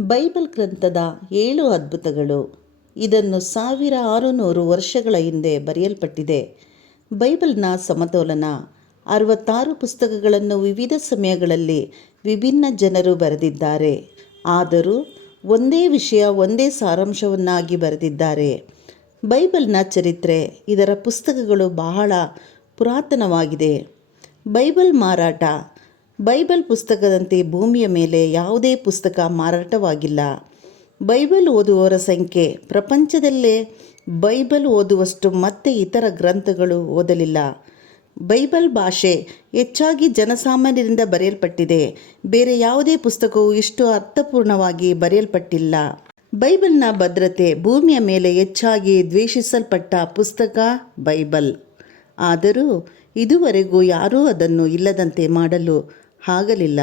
Bible ಗ್ರಂಥದ ಏಳು ಅದ್ಭುತಗಳು. ಇದನ್ನು ಸಾವಿರ ಆರುನೂರು ವರ್ಷಗಳ ಹಿಂದೆ ಬರೆಯಲ್ಪಟ್ಟಿದೆ. ಬೈಬಲ್ನ ಸಮತೋಲನ ಅರವತ್ತಾರು ಪುಸ್ತಕಗಳನ್ನು ವಿವಿಧ ಸಮಯಗಳಲ್ಲಿ ವಿಭಿನ್ನ ಜನರು ಬರೆದಿದ್ದಾರೆ. ಆದರೂ ಒಂದೇ ವಿಷಯ, ಒಂದೇ ಸಾರಾಂಶವನ್ನಾಗಿ ಬರೆದಿದ್ದಾರೆ. ಬೈಬಲ್ನ ಚರಿತ್ರೆ, ಇದರ ಪುಸ್ತಕಗಳು ಬಹಳ ಪುರಾತನವಾಗಿದೆ. ಬೈಬಲ್ ಮಾರಾಟ ಬೈಬಲ್ ಪುಸ್ತಕದಂತೆ ಭೂಮಿಯ ಮೇಲೆ ಯಾವುದೇ ಪುಸ್ತಕ ಮಾರಾಟವಾಗಿಲ್ಲ. ಬೈಬಲ್ ಓದುವವರ ಸಂಖ್ಯೆ ಪ್ರಪಂಚದಲ್ಲೇ ಬೈಬಲ್ ಓದುವಷ್ಟು ಮತ್ತೆ ಇತರ ಗ್ರಂಥಗಳು ಓದಲಿಲ್ಲ. ಬೈಬಲ್ ಭಾಷೆ ಹೆಚ್ಚಾಗಿ ಜನಸಾಮಾನ್ಯರಿಂದ ಬರೆಯಲ್ಪಟ್ಟಿದೆ. ಬೇರೆ ಯಾವುದೇ ಪುಸ್ತಕವು ಇಷ್ಟು ಅರ್ಥಪೂರ್ಣವಾಗಿ ಬರೆಯಲ್ಪಟ್ಟಿಲ್ಲ. ಬೈಬಲ್ನ ಭದ್ರತೆ ಭೂಮಿಯ ಮೇಲೆ ಹೆಚ್ಚಾಗಿ ದ್ವೇಷಿಸಲ್ಪಟ್ಟ ಪುಸ್ತಕ ಬೈಬಲ್. ಆದರೂ ಇದುವರೆಗೂ ಯಾರೂ ಅದನ್ನು ಇಲ್ಲದಂತೆ ಮಾಡಲು ಆಗಲಿಲ್ಲ